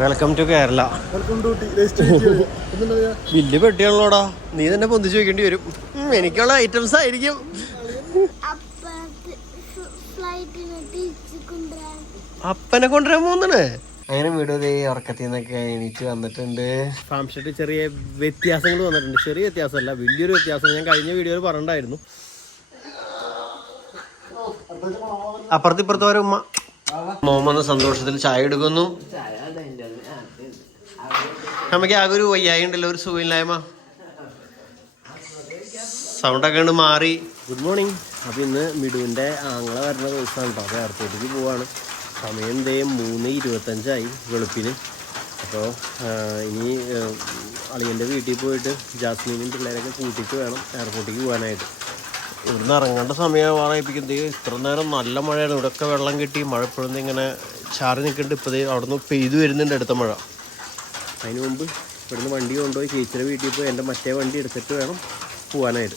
Welcome to Kerala welcome to എന്താ വലിയ പെട്ടിയാണല്ലോടാ. നീ തന്നെ പൊന്തിച്ചു വെക്കേണ്ടി വരും. എനിക്കുള്ള ഐറ്റംസ് ആയിരിക്കും. അപ്പനെ കൊണ്ടുവരാൻ പോകുന്നേ അങ്ങനെ വീട് ഉറക്കത്തിൽ നിന്നൊക്കെ എണീറ്റ് വന്നിട്ടുണ്ട്. ഫാംഷട്ട് ചെറിയ വ്യത്യാസങ്ങൾ വന്നിട്ടുണ്ട്. ചെറിയ വ്യത്യാസമല്ല വലിയൊരു വ്യത്യാസം. ഞാൻ കഴിഞ്ഞ വീഡിയോയിൽ പറഞ്ഞിട്ടുണ്ടായിരുന്നു. അപ്പുറത്തിപ്പുറത്ത് വരെ ഉമ്മ മോൻ സന്തോഷത്തിൽ ചായ എടുക്കുന്നു. നമുക്ക് ആകെ ഒരു വയ്യായി ഉണ്ടല്ലോ ഒരു സുഖമില്ലായ്മ. സൗണ്ടൊക്കെ ഉണ്ട് മാറി. ഗുഡ് മോർണിംഗ് അപ്പോൾ ഇന്ന് മിടുവിന്റെ ആങ്ങളെ വരുന്ന ദിവസമാണ്. കേട്ടോ അപ്പോൾ എയർപോർട്ടിലേക്ക് പോവാണ്. സമയം ദേ മൂന്ന് ഇരുപത്തഞ്ചായി വെളുപ്പിന്. അപ്പോൾ ഇനി അളിയന്റെ വീട്ടിൽ പോയിട്ട് ജാസ്മീനും പിള്ളേരൊക്കെ കൂട്ടിയിട്ട് വേണം എയർപോർട്ടിലേക്ക് പോകാനായിട്ട്. ഇവിടുന്ന് ഇറങ്ങേണ്ട സമയമാറായിപ്പിക്കുന്നത് ഇത്ര നേരം നല്ല മഴയാണ് ഇവിടെയൊക്കെ വെള്ളം കിട്ടി. മഴ ഇപ്പോഴൊന്നും ഇങ്ങനെ ചാറി നിൽക്കുന്നുണ്ട്. ഇപ്പോൾ അവിടെ നിന്ന് പെയ്തു വരുന്നുണ്ട് അടുത്ത മഴ. അതിന് മുമ്പ് ഇവിടുന്ന് വണ്ടി കൊണ്ടുപോയി ചേച്ചിയുടെ വീട്ടിൽ പോയി എന്റെ മറ്റേ വണ്ടി എടുത്തിട്ട് വേണം പോകാനായിട്ട്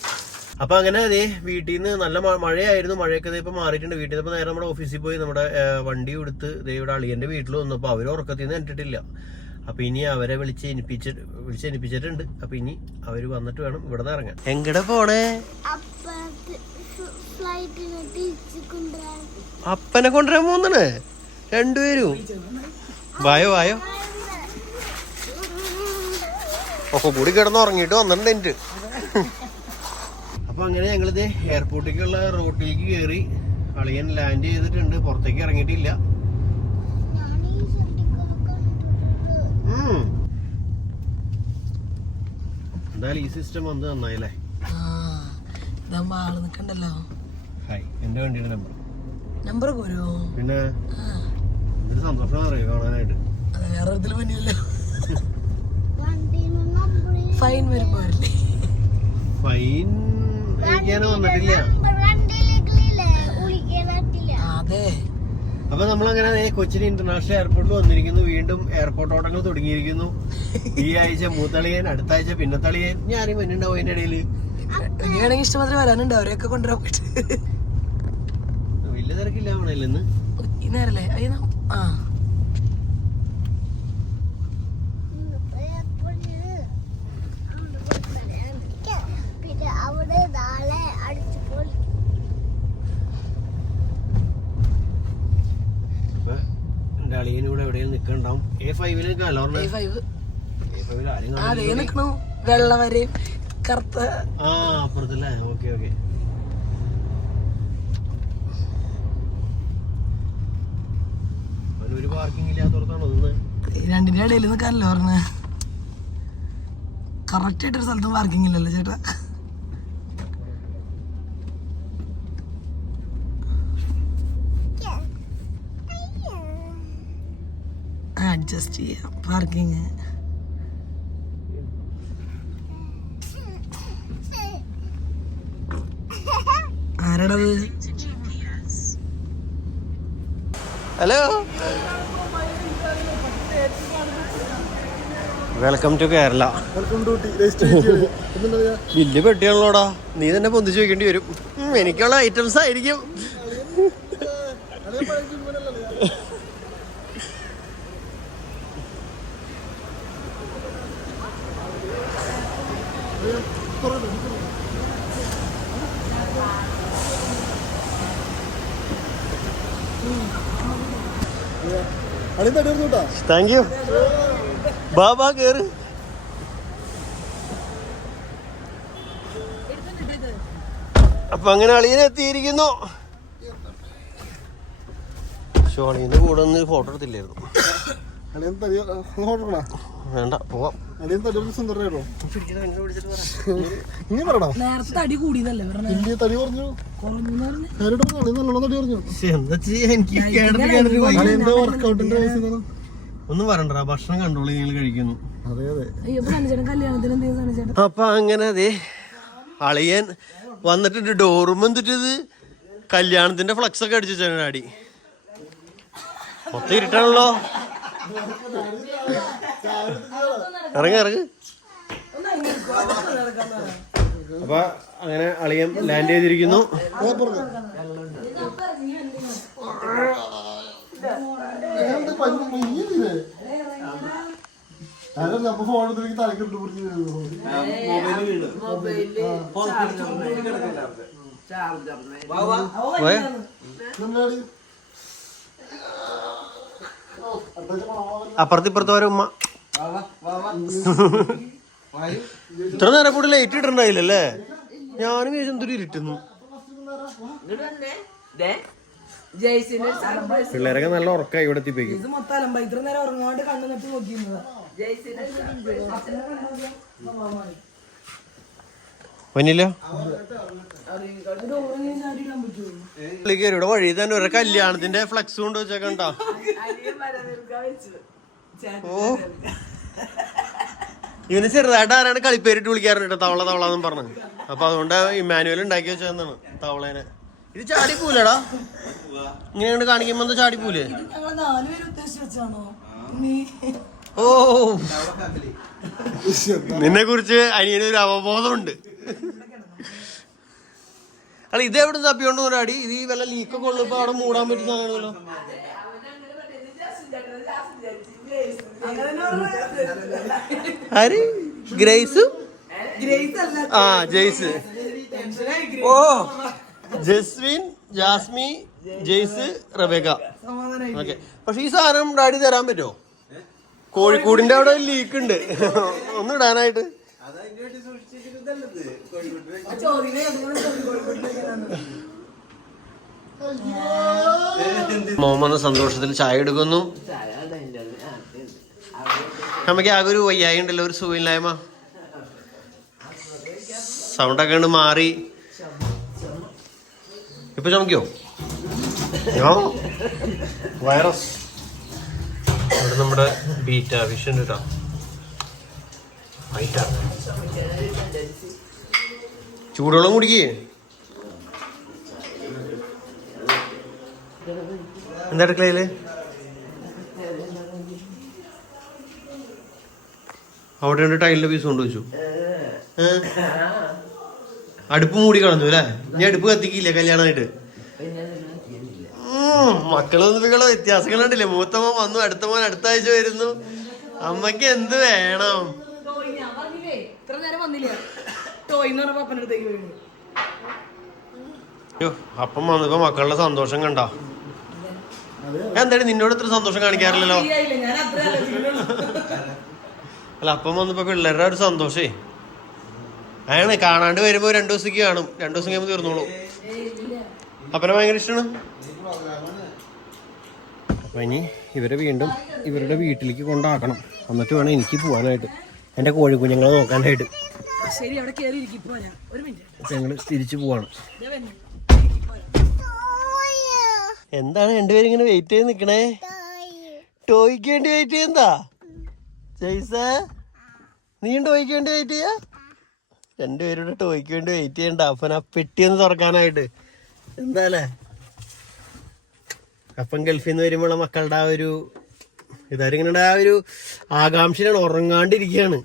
അപ്പോൾ അങ്ങനെ അതേ വീട്ടിൽ നിന്ന് നല്ല മഴയായിരുന്നു. മഴയൊക്കെ ദേ ഇപ്പോൾ മാറിയിട്ടുണ്ട്. വീട്ടിൽ നിന്ന് നേരെ നമ്മുടെ ഓഫീസിൽ പോയി നമ്മുടെ വണ്ടി എടുത്ത് ദേ ഇവിടെ അളിയന്റെ വീട്ടിൽ വന്നു. അപ്പോൾ അവർ ഉറക്കത്തിൽ നിന്ന് കണ്ടിട്ടില്ല. അപ്പോൾ ഇനി അവരെ വിളിച്ച് എനിപ്പിച്ച് വിളിച്ച് എനിപ്പിച്ചിട്ടുണ്ട്. അപ്പോൾ ഇനി അവർ വന്നിട്ട് വേണം ഇവിടെ നിന്ന് ഇറങ്ങാൻ. എങ്ങടെ പോണേ? അപ്പനെ കൊണ്ടുവരാൻ പോകുന്നേ രണ്ടുപേരും. വായോ വായോ. ഒക്കെ കൂടി കിടന്ന് ഉറങ്ങിയിട്ട് വന്നിട്ടുണ്ട് അപ്പൊ അങ്ങനെ ഞങ്ങളിത് എയർപോർട്ടിലേക്കുള്ള റോട്ടിലേക്ക് കയറി അളിയൻ ലാൻഡ് ചെയ്തിട്ടുണ്ട്. പുറത്തേക്ക് ഇറങ്ങിയിട്ടില്ല. എന്തായാലും ഈ സിസ്റ്റം വന്ന് നന്നായില്ലേ? ഇതാകുമ്പോ ആൾ നിക്കണ്ടല്ലോ. ഹായ് എന്റെ വണ്ടിയുടെ നമ്പർ നമ്പർ പിന്നെ എന്തൊരു സന്തോഷം അറിയോ കാണാനായിട്ട്. വേറെ ഇതിൽ പണിയല്ലോ ഫൈൻ വരുമ്പോ ഫൈൻ വന്നിട്ടില്ല. അതെ. അപ്പൊ നമ്മളങ്ങനെ അങ്ങനെ കൊച്ചിൻ ഇന്റർനാഷണൽ എയർപോർട്ടിൽ വന്നിരിക്കുന്നു. വീണ്ടും എയർപോർട്ട് ഓട്ടങ്ങൾ തുടങ്ങിയിരിക്കുന്നു. ഈ ആഴ്ച മൂത്തളിയൻ അടുത്ത ആഴ്ച പിന്നത്തളിയൻ. ഞാനും വരുന്നുണ്ടാവും അതിന്റെ ഇടയിൽ ഇനി വേണമെങ്കിൽ ഇഷ്ടമാതിരി വരാനുണ്ട്. അവരെയൊക്കെ കൊണ്ടുവരാൻ വലിയ തിരക്കില്ല ആവണല്ലേ ഇന്ന്. ഈ നേരല്ലേ അയ്യോ ആ പിന്നെ അവിടെ നാളെ അടിച്ചു പൊളി അപ്പൊ എന്റെ അളിയൻ ഇവിടെ എവിടെയും നിൽക്കണ്ടാവും എ ഫൈവിൽ നിൽക്കാമല്ലോ എ ഫൈവ് എ ഫൈവിൽ ആരും ആ അതേ കാണില്ല. നിക്കണു. വെള്ള വരെയും കറുത്ത ആ അപ്പുറത്തല്ലേ? Okay okay. ഒരു പാർക്കിംഗ് ഇല്ലാത്തടത്താണോ രണ്ടിന്റെ ഇടയിൽ നിൽക്കാനല്ലോ പറഞ്ഞ? കറക്റ്റ് ആയിട്ടൊരു സ്ഥലത്തും പാർക്കിംഗ് ഇല്ലല്ലോ ചേട്ടാ. അഡ്ജസ്റ്റ് ചെയ്യാം പാർക്കിങ് ആരടത് ഹലോ വെൽക്കം ടു കേരള വലിയ പെട്ടിയാണല്ലോടാ. നീ തന്നെ പൊന്തിച്ചു വെക്കേണ്ടി വരും. എനിക്കുള്ള ഐറ്റംസ് ആയിരിക്കും അളിയും തടി വരുന്നു കേട്ടാ താങ്ക് യു ബാബാ കേറ്. അപ്പൊ അങ്ങനെ അളിയനെത്തിയിരിക്കുന്നു പക്ഷെ അളിയന്റെ കൂടെ ഒന്ന് ഫോട്ടോ എടുത്തില്ലായിരുന്നു. വേണ്ട പോവാം. തടി പറയണോ? നേരത്തെ അടി കൂടിയതല്ലേ ഇന്ത്യ തടി പറഞ്ഞു. നേരിട്ട് നല്ലോണം തടി പറഞ്ഞു എന്താ വർക്കൗട്ടിന്റെ ഒന്നും പറയണ്ട ഭക്ഷണം കണ്ട്രോൾ നിങ്ങൾ കഴിക്കുന്നു. അതെ അതെ. അപ്പൊ അങ്ങനെ അതെ അളിയൻ വന്നിട്ടുണ്ട് ഡോറും എന്തിട്ടത്? കല്യാണത്തിന്റെ ഫ്ലക്സ് ഒക്കെ അടിച്ചു ചേട്ടനാടി മൊത്തം ഇരുട്ടാണല്ലോ. ഇറങ്ങ ഇറങ്ങ്. അപ്പൊ അങ്ങനെ അളിയം ലാൻഡ് ചെയ്തിരിക്കുന്നു. പഞ്ഞി- പഞ്ഞിയില്ലേ? ഞാനല്ല അപ്പൊ ഫോൺ എടുത്തിട്ട് തലക്ക് ഇട്ട് പിടിച്ച് പോയ നിന്നാടി അപ്പുറത്ത് ഇപ്പുറത്ത് വരെ ഉമ്മ. ഇത്ര നേരം കൂടി ലൈറ്റ് ഇട്ടിട്ടുണ്ടായില്ലല്ലേ? ഞാനും ചേച്ചി എന്തൊരു ഇരുട്ടുന്നു. ജയ്സിന്റെ പിള്ളേരൊക്കെ നല്ല ഉറക്കായി ഇവിടെ എത്തിപ്പോയി. ഇത് മൊത്തം അലമ്പ. ഇത്ര നേരം ഉറങ്ങാണ്ട് കണ്ണു നട്ട് നോക്കിയിരുന്നതാ വന്നില്ല ഇവിടെ വഴി തന്നെ ഒരു കല്യാണത്തിന്റെ ഫ്ലക്സ് കൊണ്ട് വെച്ചേക്കണ്ട ഓ. ഇവന് ചെറുതായിട്ട് ആരാണ് കളിപ്പേരിട്ട് വിളിക്കാറുണ്ട് തവള തവള എന്നും പറഞ്ഞു. അപ്പൊ അതുകൊണ്ട് ഇമാനുവൽ ഉണ്ടാക്കി വെച്ചതെന്നാണ് തവളേനെ. ഇത് ചാടിപ്പൂലടാ ഇങ്ങനെ കാണിക്കുമ്പോ എന്താ ചാടിപ്പൂലേ ഓ. നിന്നെ കുറിച്ച് അനിയനൊരു അവബോധമുണ്ട്. അല്ല ഇത് എവിടെ തപ്പിയോണ്ട് പോരാടി? ഇത് ഈ വല്ല ലീക്ക് ഉള്ളപ്പോ അവിടെ മൂടാൻ പറ്റുന്നതാണല്ലോ ആര്? ഗ്രേസ്? ആ ജെയ്സ്. ഓ ജസ്വിൻ ജാസ്മി ജെയ്സ് സമാധാനായി ഓക്കെ. പക്ഷെ ഈ സാധനം ഡാഡി തരാൻ പറ്റുമോ കോഴിക്കോടിന്റെ അവിടെ ലീക്ക് ഉണ്ട്. ഒന്ന് ഇടാനായിട്ട്. മോമെന്ന സന്തോഷത്തിൽ ചായ എടുക്കുന്നു. നമുക്ക് ആകെ ഒരു വയ്യായി ഉണ്ടല്ലോ ഒരു സുഖമില്ലായ്മ. സൗണ്ടൊക്കെ ഉണ്ട് മാറി. ഇപ്പൊ ചമക്കോ? വൈറസ്. ഇവിടെ നമ്മുടെ ബീറ്റ വിഷൻ കേട്ടോ വൈറ്റ. ചൂടുവെള്ളം കുടിക്കേ. എന്താ അടുക്കളയിൽ അവിടെ രണ്ട് ടൈലിന്റെ പീസ് കൊണ്ടു വെച്ചു. അടുപ്പ് മൂടി കളഞ്ഞു അല്ലേ? ഇനി അടുപ്പ് കത്തിക്കില്ല കല്യാണമായിട്ട് മക്കൾ തമ്മിലുള്ള വ്യത്യാസങ്ങൾ ഉണ്ടല്ലേ മൂത്തമ്മ വന്നു അടുത്ത മോൻ അടുത്ത ആഴ്ച വരുന്നു. അമ്മയ്ക്ക് എന്ത് വേണം? ഇത്ര നേരം വന്നില്ല? ടോയ് എന്ന് പറഞ്ഞ പപ്പന്റെ അടുത്തേക്ക് വീണു അയ്യോ അപ്പം വന്നപ്പോ മക്കളുടെ സന്തോഷം കണ്ട. എന്തായാലും നിന്നോട് ഇത്ര സന്തോഷം കാണിക്കാറില്ലല്ലോ? അല്ല അപ്പം വന്നപ്പോ പിള്ളേരുടെ ഒരു സന്തോഷേ. അയാണ് കാണാണ്ട് വരുമ്പോ രണ്ടു ദിവസത്തേക്ക് കാണും. രണ്ടു ദിവസം കഴിയുമ്പോൾ തീർന്നോളൂ. അപ്പനെ ഭയങ്കര ഇഷ്ടമാണ് അപ്പൊ ഇനി ഇവരെ വീണ്ടും ഇവരുടെ വീട്ടിലേക്ക് കൊണ്ടാക്കണം. എന്നിട്ട് വേണം എനിക്ക് പോകാനായിട്ട് എന്റെ കോഴിക്കുഞ്ഞുങ്ങളെ നോക്കാനായിട്ട്. ശരി അവിടെ കയറി ഇരിക്കും ഒരു മിനിറ്റ്. അപ്പൊ ഞങ്ങൾ തിരിച്ചു പോവാണ്. എന്താണ് രണ്ടുപേരും ഇങ്ങനെ വെയിറ്റ് ചെയ്ത് നിക്കണേ? ടോയ്ക്ക് വേണ്ടി വെയിറ്റ് ചെയ്യണ്ടാ ജയ്സ നീ ടോയ്ക്ക് വേണ്ടി വെയിറ്റ് ചെയ്യാ. രണ്ടുപേരുടെ ടോയ്ക്ക് വേണ്ടി വെയിറ്റ് ചെയ്യണ്ട. അപ്പൻ ആ പെട്ടി തുറക്കാനായിട്ട്. എന്താല്ലേ അപ്പം ഗൾഫിൽ നിന്ന് വരുമ്പോൾ മക്കളുടെ ആ ഒരു ഇതാരിങ്ങനെ ആ ഒരു ആകാംക്ഷയിലാണ്. ഉറങ്ങാണ്ടിരിക്കുകയാണ്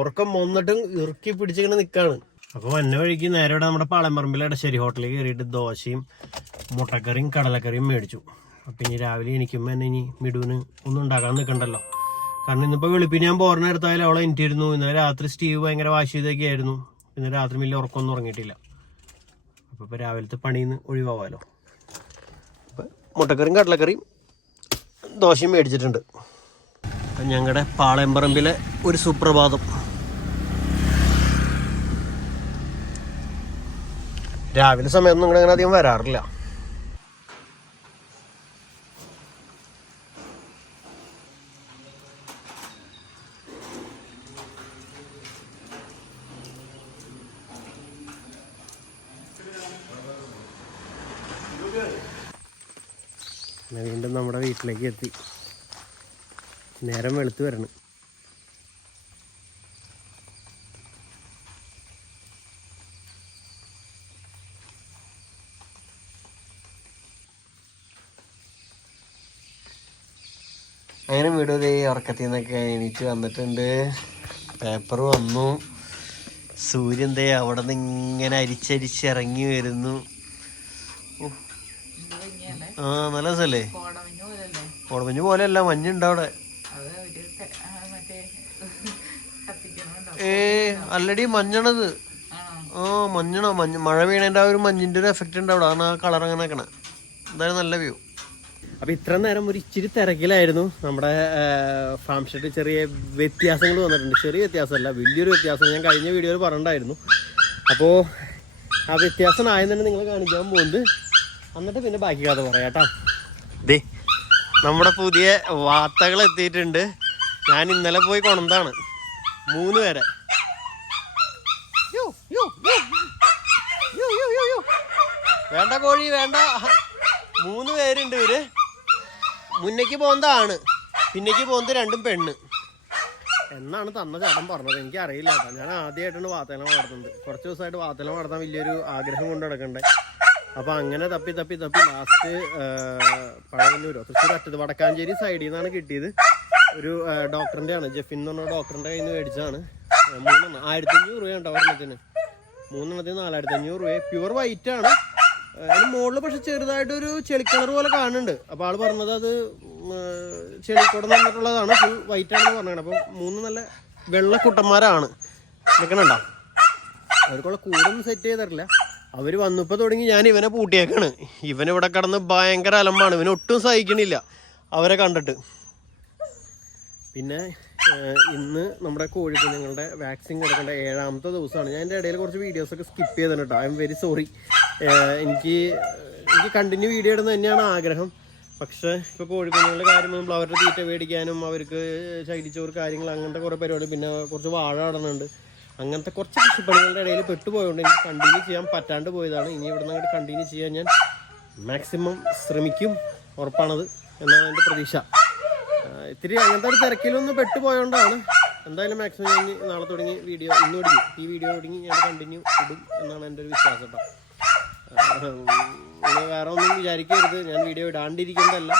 ഉറക്കം വന്നിട്ടും ഇറുക്കി പിടിച്ചിങ്ങനെ നിൽക്കാണ് അപ്പോൾ വന്ന വഴിക്ക് നേരെ ഇവിടെ നമ്മുടെ പാളമ്പറമ്പിലെ ഇടശ്ശേരി ഹോട്ടലിൽ കയറിയിട്ട് ദോശയും മുട്ടക്കറിയും കടലക്കറിയും മേടിച്ചു. അപ്പം ഇനി രാവിലെ എനിക്കുമ്പോൾ തന്നെ ഇനി മിടുവിന് ഒന്നും ഉണ്ടാക്കാൻ നിൽക്കണ്ടല്ലോ കാരണം ഇന്നിപ്പോ വെളുപ്പിന് ഞാൻ പോരണ എടുത്തായാലും അവളെ എനിറ്റിരുന്നു ഇന്നലെ രാത്രി സ്റ്റീവ് ഭയങ്കര വാശി ചെയ്തൊക്കെ ആയിരുന്നു ഇന്ന് രാത്രി വലിയ ഉറക്കമൊന്നും ഉറങ്ങിയിട്ടില്ല. അപ്പോൾ ഇപ്പോൾ രാവിലത്തെ പണിയിൽ നിന്ന് ഒഴിവാവാലോ. അപ്പം മുട്ടക്കറിയും കടലക്കറിയും ദോശയും മേടിച്ചിട്ടുണ്ട്. ഞങ്ങളുടെ പാളയമ്പറമ്പിലെ ഒരു സുപ്രഭാതം. രാവിലെ സമയമൊന്നും ഇങ്ങനെ അധികം വരാറില്ല. വീണ്ടും നമ്മുടെ വീട്ടിലേക്ക് എത്തി. നേരം വെളുത്ത് വരണം. അങ്ങനെ വീട് ഉറക്കത്തിൽ നിന്നൊക്കെ എണീറ്റ് വന്നിട്ടുണ്ട്. പേപ്പർ വന്നു. സൂര്യൻ ദേ അവിടെ നിന്ന് ഇങ്ങനെ അരിച്ചരിച്ച് ഇറങ്ങി വരുന്നു. ആ നല്ല രസല്ലേ? കോടമഞ്ഞ് പോലെയല്ല മഞ്ഞുണ്ട് അവിടെ. ഏ അല്ലടി മഞ്ഞണത്. ആ മഞ്ഞണോ? മഞ്ഞ മഴ വീണേന്റെ ആ ഒരു മഞ്ഞിന്റെ ഒരു എഫക്റ്റ് ഉണ്ട് അവിടെ. ആ കളർ അങ്ങനെ നിൽക്കണേ എന്തായാലും നല്ല വ്യൂ അപ്പൊ ഇത്ര നേരം ഒരു ഇച്ചിരി തിരക്കിലായിരുന്നു. നമ്മുടെ ഫാം ഷെഡ് ചെറിയ വ്യത്യാസങ്ങൾ വന്നിട്ടുണ്ട്. ചെറിയ വ്യത്യാസമല്ല വലിയൊരു വ്യത്യാസം. ഞാൻ കഴിഞ്ഞ വീഡിയോയിൽ പറഞ്ഞിട്ടുണ്ടായിരുന്നു. അപ്പോൾ ആ വ്യത്യാസം ആയെന്ന് തന്നെ നിങ്ങൾ കാണിക്കാൻ പോകുന്നത്. എന്നിട്ട് പിന്നെ ബാക്കി കഥ പറയാം കേട്ടോ. ദേ നമ്മുടെ പുതിയ വാർത്തകൾ എത്തിയിട്ടുണ്ട്. ഞാൻ ഇന്നലെ പോയി കൊണ്ടാണ് മൂന്ന് പേരെ. വേണ്ട കോഴി വേണ്ട. മൂന്ന് പേരുണ്ട് ഇവർ. മുന്നേക്ക് പോകുന്നതാണ് പിന്നേക്ക് പോകുന്നത് രണ്ടും പെണ്ണ്. എന്നാണ് തന്ന ചേട്ടൻ പറഞ്ഞത്. എനിക്ക് അറിയില്ല ഞാൻ ആദ്യമായിട്ടാണ് വാത്തലം വളർത്തുന്നത്. കുറച്ച് ദിവസമായിട്ട് വാത്തലം വളർത്താൻ വലിയൊരു ആഗ്രഹം കൊണ്ട് നടക്കണ്ടേ. അപ്പൊ അങ്ങനെ തപ്പി തപ്പി തപ്പി ലാസ്റ്റ് പഴയന്നൂരോ തൃശ്ശൂർ അറ്റത്ത് വടക്കാഞ്ചേരി സൈഡിൽ നിന്നാണ് കിട്ടിയത്. ഒരു ഡോക്ടറിന്റെ ആണ് ജെഫിൻ എന്ന് പറഞ്ഞ ഡോക്ടറിന്റെ കയ്യിൽ നിന്ന് മേടിച്ചതാണ്. മൂന്നെണ്ണം. ആയിരത്തി അഞ്ഞൂറ് രൂപയാണ് ഒരെണ്ണത്തിന്. മൂന്നെണ്ണത്തിന് നാലായിരത്തി അഞ്ഞൂറ് രൂപ. പ്യുവർ വൈറ്റ് ആണ്. അതിന് മുകളിൽ പക്ഷെ ചെറുതായിട്ടൊരു ചെളിക്കിണർ പോലെ കാണുന്നുണ്ട്. അപ്പൊ ആൾ പറഞ്ഞത് അത് ചെളിക്കോട് നിന്നിട്ടുള്ളതാണ് ഫുൾ വൈറ്റ് ആണെന്ന് പറഞ്ഞത് അപ്പൊ മൂന്ന് നല്ല വെള്ളക്കുട്ടന്മാരാണ്. നിൽക്കണുണ്ടോ അവർക്കുള്ള കൂടൊന്നും സെറ്റ് ചെയ്തിട്ടില്ല. അവർ വന്നപ്പോ തുടങ്ങി ഞാൻ ഇവനെ പൂട്ടിയേക്കാണ്. ഇവൻ ഇവിടെ കിടന്ന് ഭയങ്കര അലമ്പാണ്. ഇവന് ഒട്ടും സഹിക്കണില്ല അവരെ കണ്ടിട്ട്. പിന്നെ ഇന്ന് നമ്മുടെ കോഴിക്കുഞ്ഞുങ്ങളുടെ വാക്സിൻ കൊടുക്കേണ്ട ഏഴാമത്തെ ദിവസമാണ്. ഞാൻ എന്റെ ഇടയിൽ കുറച്ച് വീഡിയോസൊക്കെ സ്കിപ്പ് ചെയ്തിട്ടുണ്ട് ഐ എം വെരി സോറി എനിക്ക് എനിക്ക് കണ്ടിന്യൂ വീഡിയോ ഇടുന്നത് തന്നെയാണ് ആഗ്രഹം. പക്ഷേ ഇപ്പോൾ കോഴിക്കുഞ്ഞുങ്ങളുടെ കാര്യം അവരുടെ തീറ്റ മേടിക്കാനും അവർക്ക് ശൈലിച്ചോറ് കാര്യങ്ങൾ അങ്ങനത്തെ കുറേ പരിപാടി പിന്നെ കുറച്ച് വാഴ ഇടണുണ്ട് അങ്ങനത്തെ കുറച്ച് കൃഷിപ്പണികളുടെ ഇടയിൽ പെട്ടുപോയതുകൊണ്ട് എനിക്ക് കണ്ടിന്യൂ ചെയ്യാൻ പറ്റാണ്ട് പോയതാണ്. ഇനി ഇവിടുന്ന് അങ്ങോട്ട് കണ്ടിന്യൂ ചെയ്യാൻ ഞാൻ മാക്സിമം ശ്രമിക്കും ഉറപ്പാണത് എന്നാണ് എന്റെ പ്രതീക്ഷ. ഇത്തിരി അങ്ങനത്തെ ഒരു തിരക്കിലൊന്ന് പെട്ടുപോയോണ്ടാണ് എന്തായാലും മാക്സിമം ഞാൻ നാളെ തുടങ്ങി വീഡിയോ ഇന്ന് തുടങ്ങി. ഈ വീഡിയോ തുടങ്ങി ഞാൻ കണ്ടിന്യൂ ഇടും എന്നാണ് എന്റെ ഒരു വിശ്വാസം കേട്ടോ നിങ്ങൾ വേറെ ഒന്നും വിചാരിക്കരുത്. ഞാൻ വീഡിയോ ഇടാണ്ടിരിക്കേണ്ടതല്ല.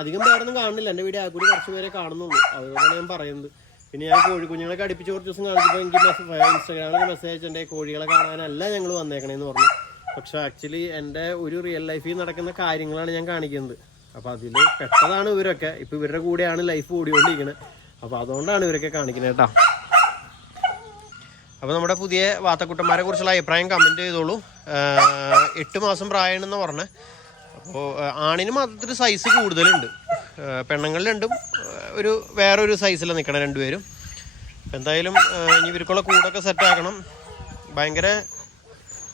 അധികം പേരൊന്നും കാണുന്നില്ല. എന്റെ വീഡിയോ ആക്കൂടി കൂടി കുറച്ച് പേരെ കാണുന്നുള്ളൂ. അതുകൊണ്ടാണ് ഞാൻ പറയുന്നത്. പിന്നെ ഞാൻ കോഴിക്കുഞ്ഞുങ്ങളെ അടുപ്പിച്ച് കുറച്ച് ദിവസം കാണിച്ചപ്പോൾ എനിക്ക് ഇൻസ്റ്റാഗ്രാമിൽ മെസ്സേജ് അയച്ചിട്ടുണ്ട്. കോഴികളെ കാണാനല്ല ഞങ്ങൾ വന്നേക്കണേന്ന് പറഞ്ഞു. പക്ഷെ ആക്ച്വലി എന്റെ ഒരു റിയൽ ലൈഫിൽ നടക്കുന്ന കാര്യങ്ങളാണ് ഞാൻ കാണിക്കുന്നത്. അപ്പോൾ അതിൽ പെട്ടതാണ് ഇവരൊക്കെ. ഇപ്പോൾ ഇവരുടെ കൂടെയാണ് ലൈഫ് ഓടിക്കൊണ്ടിരിക്കുന്നത് അപ്പോൾ അതുകൊണ്ടാണ് ഇവരൊക്കെ കാണിക്കുന്നത് കേട്ടോ. അപ്പോൾ നമ്മുടെ പുതിയ വാത്തക്കുട്ടന്മാരെ കുറിച്ചുള്ള അഭിപ്രായം കമന്റ് ചെയ്തോളൂ. എട്ട് മാസം പ്രായമാണെന്ന് പറഞ്ഞ. അപ്പോൾ ആണിന് മാത്രത്തിൽ സൈസ് കൂടുതലുണ്ട്. പെണ്ണുങ്ങൾ രണ്ടും ഒരു വേറൊരു സൈസിലാണ് നിൽക്കണം രണ്ടുപേരും. എന്തായാലും ഇനി ഇവർക്കുള്ള കൂടൊക്കെ സെറ്റാക്കണം ഭയങ്കര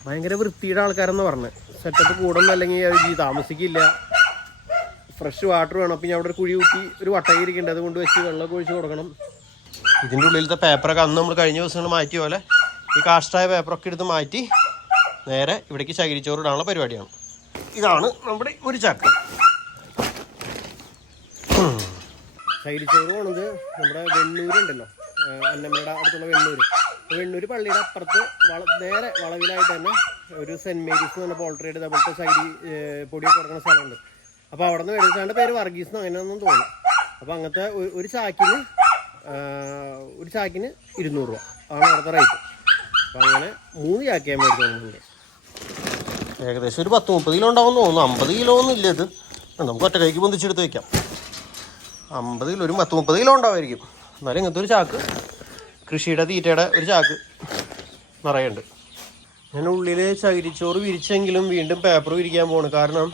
ഭയങ്കര വൃത്തിയുടെ ആൾക്കാരെന്ന് പറഞ്ഞ്. സെറ്റപ്പ് കൂടൊന്നും അല്ലെങ്കിൽ അത് താമസിക്കില്ല. ഫ്രഷ് വാട്ടർ വേണം. അപ്പം ഞാൻ അവിടെ ഒരു കുഴി കുത്തി ഒരു വട്ടയിരിക്കുന്നുണ്ട് അതുകൊണ്ട് വെച്ച് വെള്ളമൊക്കെ ഒഴിച്ച് കൊടുക്കണം. ഇതിന്റെ ഉള്ളിലത്തെ പേപ്പറൊക്കെ അന്ന് നമ്മൾ കഴിഞ്ഞ ദിവസങ്ങൾ മാറ്റിയ പോലെ ഈ കാഷ്ടായ പേപ്പറൊക്കെ എടുത്ത് മാറ്റി നേരെ ഇവിടേക്ക് ശകരിച്ചോറ് ഇടാനുള്ള പരിപാടിയാണ്. ഇതാണ് നമ്മുടെ ഒരു ചക്ക ശകരിച്ചോറ് പോണത് നമ്മുടെ വെണ്ണൂരുണ്ടല്ലോ അന്നമ്മയുടെ അടുത്തുള്ള വെണ്ണൂര്. വെണ്ണൂര് പള്ളിയുടെ അപ്പുറത്ത് വള നേരെ വളവിലായിട്ട് തന്നെ ഒരു സെന്റ് മേരീസ് എന്ന് പറഞ്ഞ പോൾട്രേഡ് ഇതേപോലത്തെ ചകിരി ഏഹ്, പൊടിയൊക്കെ കൊടുക്കുന്ന സ്ഥലമുണ്ട്. അപ്പോൾ അവിടെ നിന്ന് മേടിച്ചാണ്ട് പേര് വർഗീസ് എന്നോ അങ്ങനെയൊന്നും തോന്നും അപ്പോൾ അങ്ങനത്തെ ഒരു- ചാക്കിന് ഒരു ചാക്കിന് ഇരുന്നൂറ് രൂപ. ആണ് അടുത്ത റേറ്റ് അപ്പം അങ്ങനെ മൂന്ന് ചാക്കിയാൽ മേടിക്കുന്നുണ്ട് ഏകദേശം ഒരു പത്ത് മുപ്പത് കിലോ ഉണ്ടാവും തോന്നുന്നു. അമ്പത് കിലോ ഒന്നും ഇല്ല ഇത്. നമുക്ക് ഒറ്റ കൈക്ക് പൊന്തിച്ചെടുത്ത് വയ്ക്കാം അമ്പത് കിലോ ഒരു പത്ത് മുപ്പത് കിലോ ഉണ്ടാവുമായിരിക്കും. എന്നാലും ഇങ്ങനത്തെ ഒരു ചാക്ക് കൃഷിയുടെ തീറ്റയുടെ ഒരു ചാക്ക് നിറയുണ്ട്. ഞാൻ ഉള്ളിൽ ചകിരിച്ചോറ് വിരിച്ചെങ്കിലും വീണ്ടും പേപ്പർ വിരിക്കാൻ പോകണം കാരണം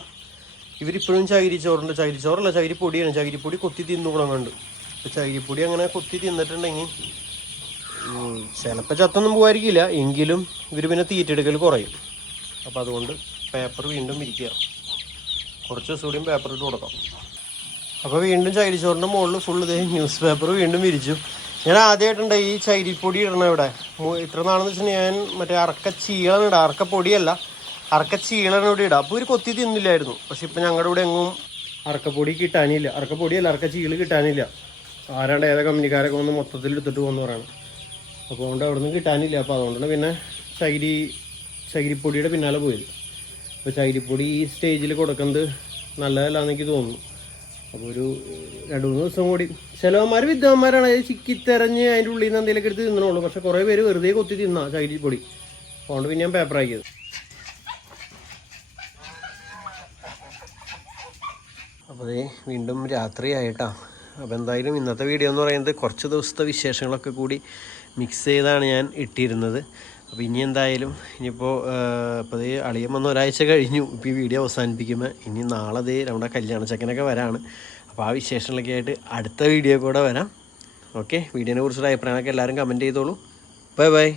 ഇവരിപ്പോഴും ചകിരിച്ചോറുണ്ട്. ചകിരിച്ചോറല്ല ചകിരിപ്പൊടിയാണ്. ചകിരിപ്പൊടി കൊത്തി തിന്നുകൂടെ അപ്പോൾ ചകിരിപ്പൊടി അങ്ങനെ കുത്തി തിന്നിട്ടുണ്ടെങ്കിൽ ചിലപ്പോൾ ചത്തൊന്നും പോകാതിരിക്കില്ല എങ്കിലും ഇവർ പിന്നെ തീറ്റെടുക്കൽ കുറയും. അപ്പോൾ അതുകൊണ്ട് പേപ്പർ വീണ്ടും വിരിക്കുക കുറച്ച് ദിവസം കൂടിയും പേപ്പർ ഇട്ട് കൊടുക്കാം. അപ്പോൾ വീണ്ടും ചകിരിച്ചോറിന്റെ മുകളിൽ ഫുൾ ഇതേ ന്യൂസ് പേപ്പർ വീണ്ടും വിരിച്ചു ഞാൻ ആദ്യമായിട്ടുണ്ട് ഈ ചകിരിപ്പൊടി ഇടണം ഇവിടെ. ഇത്ര നാളെന്ന് വെച്ചിട്ടുണ്ടെങ്കിൽ ഞാൻ മറ്റേ അറക്ക ചീളാണ് ഇടുക അറക്ക പൊടിയല്ല. അറക്ക ചീളാണ് ഇവിടെ ഇടുക അപ്പോൾ ഒരു കൊത്തി തിന്നില്ലായിരുന്നു. പക്ഷെ ഇപ്പം ഞങ്ങളുടെ ഇവിടെ എങ്ങും അറക്കപ്പൊടി കിട്ടാനില്ല. അറക്കപ്പൊടിയല്ല അറക്ക ചീൾ കിട്ടാനില്ല. ആരാണ്ട് ഏതാ കമ്പനിക്കാരൊക്കെ വന്ന് മൊത്തത്തിൽ എടുത്തിട്ട് പോകുന്നു പറയണം. അപ്പോൾ അതുകൊണ്ട് അവിടെ നിന്ന് കിട്ടാനില്ല. അപ്പോൾ അതുകൊണ്ടാണ് പിന്നെ ചകിരി ചകിരിപ്പൊടിയുടെ പിന്നാലെ പോയത്. അപ്പോൾ ചകിരിപ്പൊടി ഈ സ്റ്റേജിൽ കൊടുക്കുന്നത് നല്ലതല്ലാന്ന് എനിക്ക് തോന്നുന്നു. അപ്പോൾ ഒരു രണ്ട് മൂന്ന് ദിവസം കൂടി. ചിലവന്മാർ വിദ്വാന്മാരാണ്. അത് ചിക്കിത്തെറഞ്ഞ് അതിന്റെ ഉള്ളിൽ നിന്ന് എന്തെങ്കിലുമൊക്കെ എടുത്ത് തിന്നണുള്ളൂ. പക്ഷേ കുറേ പേര് വെറുതെ കൊത്തി തിന്നാ ചകിരിപ്പൊടി. അതുകൊണ്ട് പിന്നെ ഞാൻ പേപ്പറാക്കിയത്. അപ്പോൾ വീണ്ടും രാത്രിയായിട്ടാ. അപ്പോൾ എന്തായാലും ഇന്നത്തെ വീഡിയോ എന്ന് പറയുന്നത് കുറച്ച് ദിവസത്തെ വിശേഷങ്ങളൊക്കെ കൂടി മിക്സ് ചെയ്താണ് ഞാൻ ഇട്ടിരുന്നത്. അപ്പോൾ ഇനി എന്തായാലും ഇനിയിപ്പോൾ ഇപ്പോൾ ഇത് അളിയം വന്ന ഒരാഴ്ച കഴിഞ്ഞു. ഇപ്പോൾ ഈ വീഡിയോ അവസാനിപ്പിക്കുമ്പോൾ ഇനി നാളെ ദേ നമ്മുടെ കല്യാണ ചെക്കനൊക്കെ വരാണ്. അപ്പോൾ ആ വിശേഷങ്ങളൊക്കെ ആയിട്ട് അടുത്ത വീഡിയോ കൂടെ വരാം. ഓക്കെ വീഡിയോനെ കുറിച്ചുള്ള അഭിപ്രായമൊക്കെ എല്ലാവരും കമന്റ് ചെയ്തോളൂ. Bye bye